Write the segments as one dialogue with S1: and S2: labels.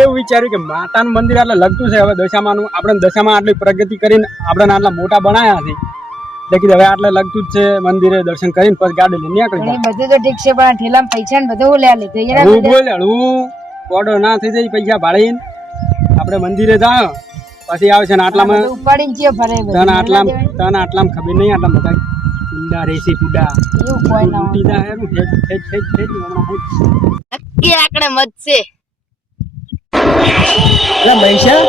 S1: એવું વિચાર્યું કે માતાનું મંદિર એટલે લગતું છે હવે દશામાનું આપણે દશામાં આટલી પ્રગતિ કરીને આપણે આટલા મોટા બનાવ્યા છે. એટલે હવે આટલે લગતું જ છે મંદિરે દર્શન કરીને પછી ગાડી લઈને નીકળી
S2: બધું તો ઠીક છે પણ ઠેલામાં પૈસા ને બધું હું લીધું?
S1: હું
S2: લીધે.
S1: બોલ કોડો ના થઈ જાય પૈસા ભાડીને. આપણે મંદિરે જાઓ. પછી આવે છે ને આટલામાં
S2: ઉપાડીને ચિયો ફરે.
S1: તને. તને આટલામાં ખબર નહીં આટલા બધા કુંડા રેસી ઉડા
S2: એવું કોઈ ના
S1: જાય એમ હેડ હેડ હેડ હમણાં હેજ.
S2: નક્કી આકડે મત છે.
S3: એટલે મહેશા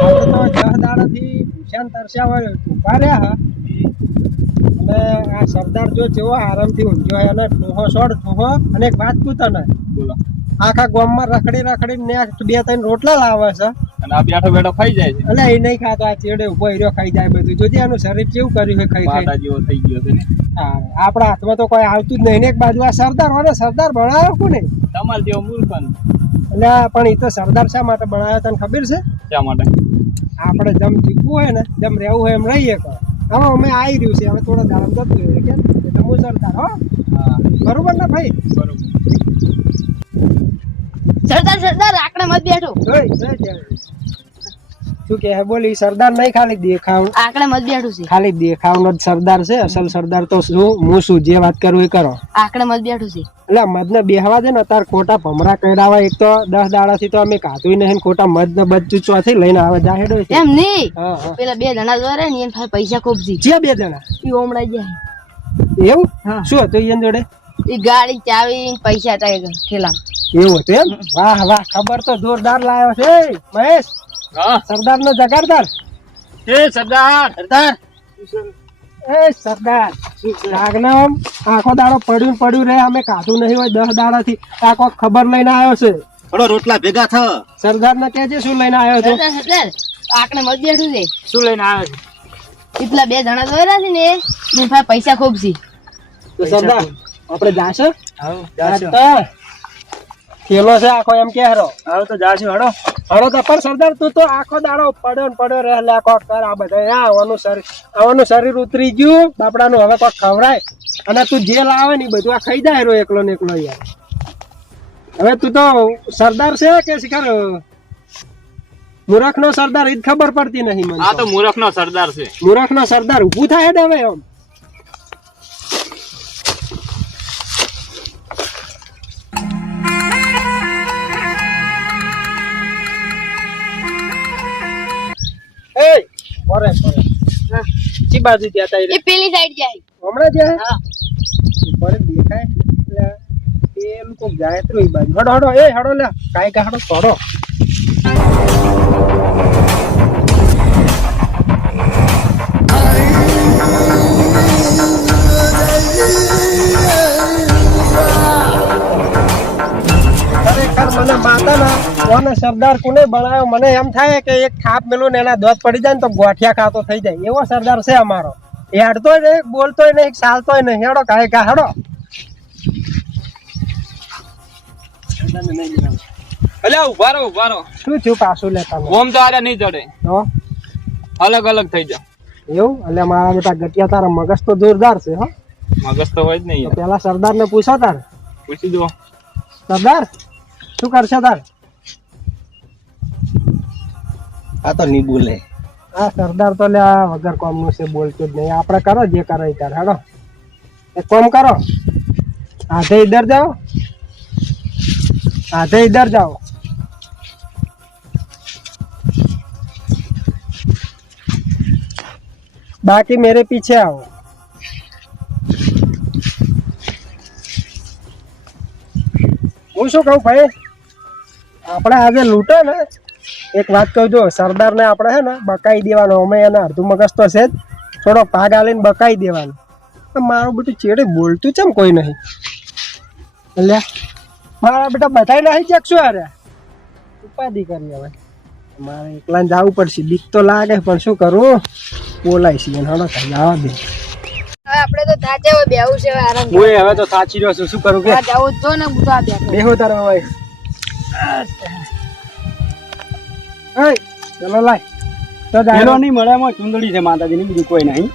S3: આપણે તો દસ દાડાથી ભૂષણ તરસ્યા હોય ઊભા રહ્યા હા. અને આ સરદાર જો જેવો આરામથી ઊંઘ્યો હોય અને ટોહો સોડ ટોહો અને એક વાત પૂછો ને.
S1: બોલો.
S3: આખા ગામમાં રખડી રખડી ને બે ત્રણ રોટલા લાવે છે.
S1: અને આ બેઠો બેઠો ખાઈ જાય છે.
S3: એટલે એ નહીં ખાતો આ ચેડે ઊભો રહ્યો ખાઈ જાય બધું. જોજે આનું શરીર કેવું કર્યું છે ખાઈ ખાઈ.
S1: જેવો થઈ ગયો છે ને.
S3: હા, આપણા હાથમાં તો કોઈ આવતું જ નહીં. ને એક બાજુ આ સરદાર હોય સરદાર ભણાયો કોને?
S1: તમારે જેવો મૂર્ખન.
S3: એટલે પણ એ તો સરદાર શા માટે ભણાયો તને ખબર છે?
S1: શા માટે?
S3: આપણે જેમ જીવવું હોય ને જેમ રહેવું હોય એમ રહીએ કહો હવે અમે આવી રહ્યું છે હવે થોડો દાડમ જતું હોય કે એટલે સરદાર હો.
S1: હા.
S3: બરોબર ને ભાઈ?
S1: બરોબર.
S2: સરદાર સરદાર આકડા મત બેઠો.
S3: શું કે હે બોલી સરદાર નહીં ખાલી દેખાવ.
S2: આકડે મત બેઠું છે.
S3: ખાલી દેખાવનો જ સરદાર છે અસલ સરદાર તો શું હું શું જે વાત કરું એ કરો.
S2: આકડે મત બેઠું છે.
S3: એટલે મધને બેહવા દે ને અત્યારે ખોટા ભમરા કરાવા એક તો દસ દાડાથી તો અમે કાધું નહીં ખોટા મધ ને બધું ચોથી લઈને આવે જાહેડો છે.
S2: એમ નહીં? પેલા બે જણા જોરે ને એને પૈસા છે.
S3: જ્યાં બે જણા?
S2: ઈ ઓમડા જાય
S3: એવું? શું હતું એની જોડે?
S2: એ ગાડી ચાવી પૈસા ઠેલા.
S3: એવું હતું એમ? વાહ વાહ ખબર તો જોરદાર લાવ્યો છે મહેશ. સરદાર નો જગાડદાર
S1: એ સરદાર.
S3: સરદાર. એ સરદાર. આગના આમ આખો દાડો પડ્યું પડ્યું રે અમે કાઢું નહીં હોય દસ દાડાથી. આ આખો ખબર લઈને આવ્યો છે.
S4: થોડો રોટલા ભેગા થ.
S3: સરદાર ને કહેજે શું લઈને આવ્યો
S2: છે. આકને મત બેઠું છે.
S1: શું લઈને આવ્યો છે?
S2: એટલા બે જણા જોયેલા છે ને પૈસા ખૂબ છે.
S3: સરદાર આપણે જાશે?
S1: જાશું.
S3: થેલો છે આખો એમ કે હરો
S1: હારો તો જાશું હડો.
S3: હરો તો પણ સરદાર તું તો આખો દાડો પડ્યો ને પડ્યો રહે લે કોક કર આ બધા. આ આવવાનું શરીર આવવાનું શરીર ઉતરી ગયું બાપડાનું હવે કોક ખવડાય. અને તું જે લાવે ને બધું આ ખાઈ જાય રો એકલો ને એકલો યાર. હવે તું તો સરદાર છે કે શિખર મૂરખ નો સરદાર એ જ ખબર પડતી નહીં મને
S1: આ તો. મૂરખ નો સરદાર છે.
S3: મૂરખ નો સરદાર ઊભું થાય ને હવે એમ. પોરે પોરે હા, ચી બાજુ ગયા તા
S2: એ. પેલી સાઈડ જાય.
S3: હમણાં જાય?
S2: હા.
S3: ઉપર દેખાય એટલે એમ કોક જાય તો એ બાજુ. હડો હડો એ હડો લે કાઈ કા હડો માતાના સરદાર કોને બનાવ્યો મને એમ થાય કે એક થાપ મેલું ને એના દોત પડી જાય ને તો ગોઠિયા ખાતો થઈ જાય. એવો સરદાર છે અમારો. એ હડતોય નહીં બોલતોય નહીં ચાલતોય નહીં હેડો કાંઈ કા હેડો.
S1: અલ્યા ઊભા રહો ઊભા રહો.
S3: શું થયું પાછું લેતા મને?
S1: ઓમ તો આરે નહીં ચડે.
S3: તો
S1: અલગ અલગ થઈ જાય
S3: એવું? એટલે મારા બેટા ગટિયા તારા મગજ તો જોરદાર છે હો.
S1: મગજ તો હોય જ નહીં
S3: પેલા સરદાર ને પૂછો તાર.
S1: પૂછી દો
S3: સરદાર શું કરશે તાર?
S4: આ તો નહીં બોલે
S3: આ સરદાર તો લે આ વગર કોમનું છે બોલતું જ નહીં આપણે કરો જે કરો એ તાર હેડો એક કોમ કરો આધે ઇધર જાઓ आधे इधर जाओ बाकी मेरे पीछे आओ હું શું કહું ભાઈ આપણે આજે લૂંટો ને એક વાત કહું જો સરદારને આપણે હે ને બકાઈ દેવાનો અમે એને અડધું મગજ તો છે જ થોડો ભાગ આલીને બકાઈ દેવાનો. મારું બેટું ચેડે બોલતું ચમ કોઈ નહીં? એટલે મારા બેટા બધાય નાખી ચેક શું અરે ઉપાધિ કરી હવે. મારે એકલા જવું પડશે બીક તો લાગે પણ શું કરવું બોલાય છે એને જવા દે.
S2: હવે આપણે તો થાચે હવે બેહવું છે હવે આરામ
S1: હું હવે તો સાચી રહ્યો છું શું કરું કે
S2: જવું જ ને હું તો આ
S3: બેહો તારો એય, ચલો લાય. તો
S1: પેલો નહીં મળે એમાં. ચુંદડી છે માતાજી ની બીજું કોઈ નહીં.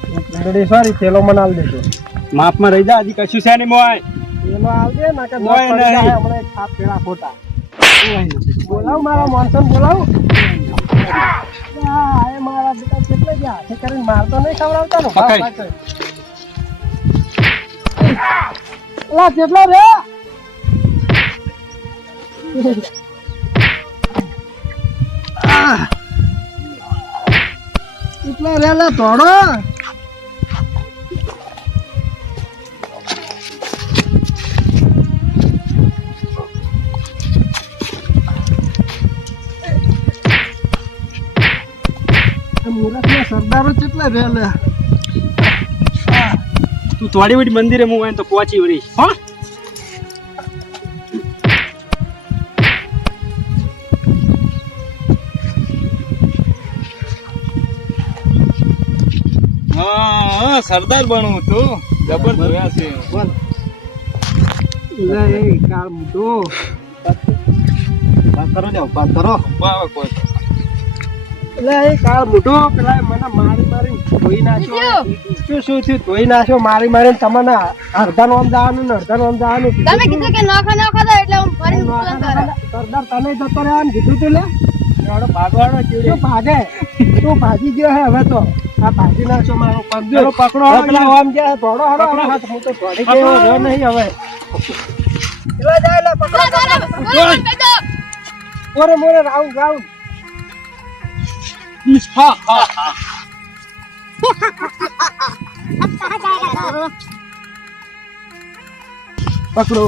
S3: સોરી થેલો મને આલ દેજો.
S1: માપમાં રહી જા હજી કશું છે નહીં મોય.
S3: આવજે
S1: નહીં.
S3: બોલાવ મારા મોનસન બોલાવ. એ મારા બેટા કેટલે ગયા? હાથે કરીને મારતો નહીં ખવડાવતા ને. લા કેટલો રે કેટલા રે, લા સરદારો કેટલા રેલા
S1: તું થોડી વડી મંદિરે હું તો પહોંચી વળી હા?
S5: હા સરદાર બનવું તું. જબર જોયા છે.
S3: બોલ. લે એ કાળ મૂઠો
S4: વાત કરો ને વાત કરો.
S5: વાહ કોઈ.
S3: એટલે એ કાળ મૂઠો પેલા મને મારી મારી ધોઈ નાખ્યો. શું શું થયું? ધોઈ નાખ્યો મારી મારીને તમને અડધા નોમ જવાનું ને અડધા નોમ જવાનું
S2: તમે કીધું કે નોખો નોખો દો એટલે હું ફરી
S3: સરદાર તને જતો રહેવાનું કીધું તું લે.
S1: ભાગવાનો
S3: ભાગે? તું ભાગી ગયો હે હવે તો? આ ભાગી નાખશો મારો પગ જો
S1: પકડો
S3: પેલા. આમ ગયા ધોડો હરો હાથ હું તો ગયો. રહ્યો નહીં હવે. પેલા જાય લે પકડો
S2: બોલો,
S3: મોરે મોરે રાઉન્ડ રાઉન્ડ.
S1: હા હા હા.
S3: પકડો.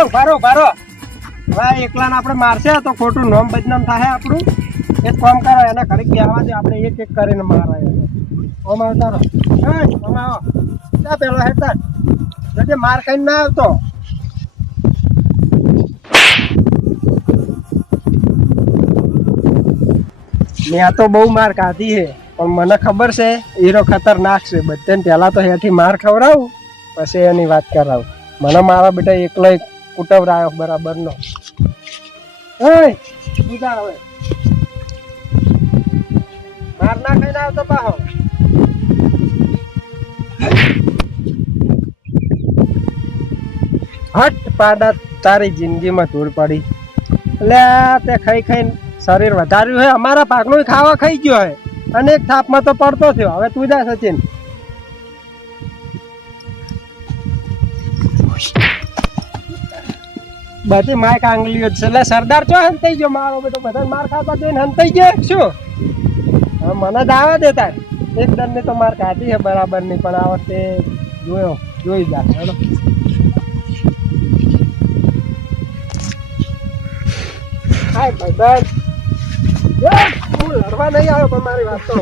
S3: એ ઉભારો ઉભારો હવે એકલાને આપણે મારશે તો ખોટું નામ બદનામ થાય આપણું. એક કામ કરો, એને ઘડીક બેહવા દે, આપણે એક એક કરીને મારાય. ઓમ આવતારો ઓમ આવો. જા પેલો હેતા જજે, માર ખાઈને ના આવતો. મેં તો બહુ માર ખાધી છે, પણ મને ખબર છે, હીરો ખતરનાક છે. બધાને પહેલાં તો હેઠી માર ખવડાવું, પછી એની વાત કરાવું. મને મારા બેટા એકલો એક કુટવરાયો બરાબર નો ઓય હવે. માર ના ખાઈને આવતો પાહો. હટ પાડા, તારી જિંદગીમાં ધૂળ પડી. એટલે તે ખાઈ ખાઈને શરીર વધાર્યું છે. અમારા પાકનું ખાવા ખાઈ ગયો છે. અને એક થાપમાં તો પડતો થયો. હવે તું જા સચિન. બધી માય કાંગલીઓ છે. એટલે સરદાર ચો હંતાઈ ગયો? મારો બેટો બધા માર ખાતા જોઈને હંતાઈ ગયો? શું? હવે મને આવવા દેતા એક દંડ તો માર કાઢી છે બરાબર નહીં પણ આ વખતે જોયો, જોઈ જા. હેડો હાય, ભાઈ બસ હું લડવા નહીં આવ્યો પણ મારી વાત તો.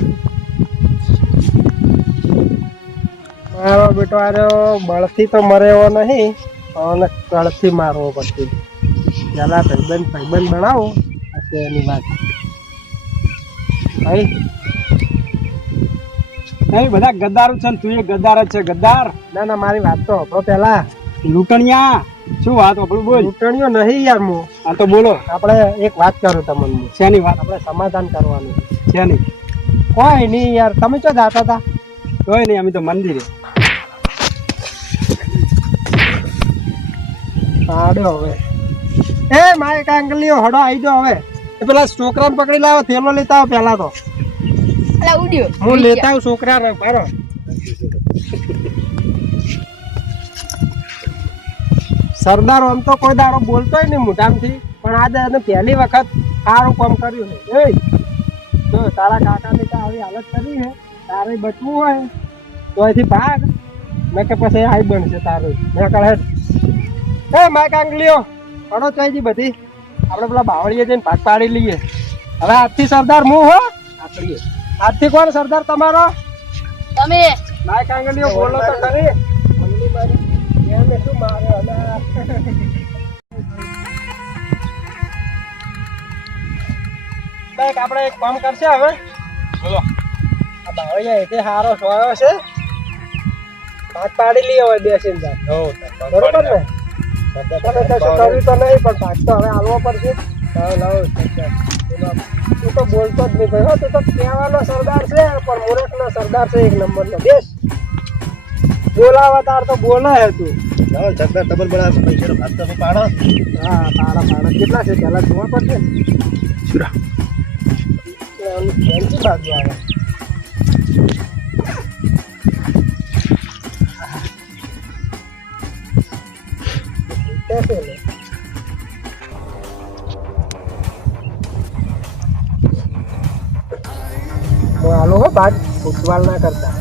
S3: મારો બેટો આર્યો, બળથી તો મરે એવો નહીં. અને કળથી મારવો પડશે. પેલા ભાઈબંધ ભાઈબંધ બનાવો પછી એની વાત.
S1: નહીં બધા ગદ્દારો છે ને તું એ ગદ્દાર જ છે ગદ્દાર.
S3: ના ના મારી વાત તો તો પેલા
S1: લૂંટણિયા. શું વાત આપણું બોલ.
S3: લૂંટણીઓ નહીં યાર હું.
S1: આ તો બોલો.
S3: આપણે એક વાત કરું તમને.
S1: શેની વાત?
S3: આપણે સમાધાન કરવાનું.
S1: શેની?
S3: કોઈ નહીં યાર. તમે ચો જાતા હતા?
S1: કોઈ નહીં અમે તો મંદિરે.
S3: આડ્યો હવે. એ મારે કાંકલીઓ હડો આવી જાઓ હવે. એ પેલા છોકરાને પકડી લાવો થેલો લેતા આવો પેલા તો.
S2: ઉડ્યો.
S3: હું લેતા આવું છોકરાને પારો સરદાર આમ તો કોઈ દાડો બોલતોય નહીં મોઢામથી. પણ આજે એને પહેલી વખત સારું કામ કર્યું છે. એ જો તારા કાકાની તો આવી હાલત કરી છે. તારે બચવું હોય. તો અહીંથી ભાગ. મેં કે પછી આવી બનશે તારું. મેં કહે એ માય કાંગલીઓ પડો ચાહીજી બધી. આપણે પેલા બાવળીએ જઈને ભાગ પાડી લઈએ. હવે આજથી સરદાર હું હો. આપડીએ આજથી કોણ સરદાર તમારો?
S2: તમે.
S3: માય કાંગલીઓ બોલો તો ખરી. મારી શું મારે. એક આપણે એક કામ કરશે હવે.
S5: બોલો.
S3: આ બાવળિયા એથી સારો સોયો છે. ભાગ પાડી લઈએ હવે બેસીને. બરોબર ને? તમે કશું કર્યું તો નહીં પણ ભાગ તો હવે હાલવો પડશે. લાવો લાવો તું તો બોલતો જ નહીં. ભાઈ તું તો કહેવાનો સરદાર છે પણ મૂર્ખનો સરદાર છે એક નંબરનો. બેસ. બોલાવા તાર તો બોલે હે તું.
S4: જાઓ સરદાર ડબલ બળા પૈસા ભાગ તો પાડો.
S3: હા તારા પાડો. કેટલા છે? પહેલા જોવા પડશે? ફેન્સી બાજુ આવે બાદ ફૂટવાલ ના કરતા.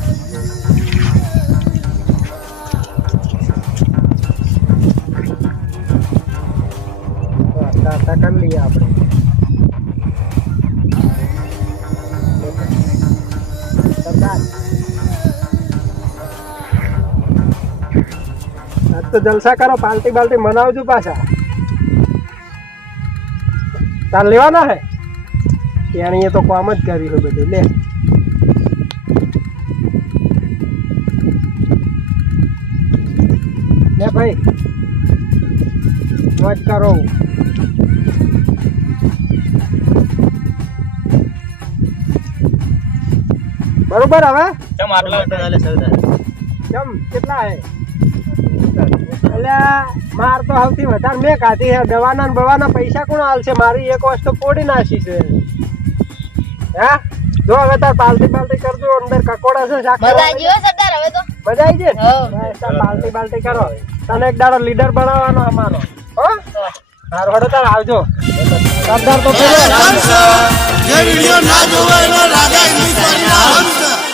S3: કરી લઈએ આપણે. તો જલસા કરો, પાલટી બાલટી મનાવજો પાછા. તાર લેવાના હે? તેણીએ તો કામ જ કર્યું બધું લે. ભાઈ. વાત કરો. બરોબર હવે?
S5: કેમ આટલા
S3: કેમ? કેટલા હે? એટલે માર તો સૌથી વધારે મેં કાઢી હે દવાના ને બવાના પૈસા કોણ હાલશે મારી એક વસ્તુ પોડી નાખી છે. હે? જો હવે તાર પાલટી પાલટી કરજો. અંદર કકોડા છે શાક
S2: મજા આવી ગયો સરદાર હવે તો.
S3: મજા આવી
S2: હઉ.
S3: પાલટી પાલટી કરો તને એક દાડો લીડર બનાવવાનો અમારો. હો? હારો હડો તાર આવજો. સરદાર તો
S6: જય વિડિયો ના જોવાય રાધા ઇંગ્લિશ વાળી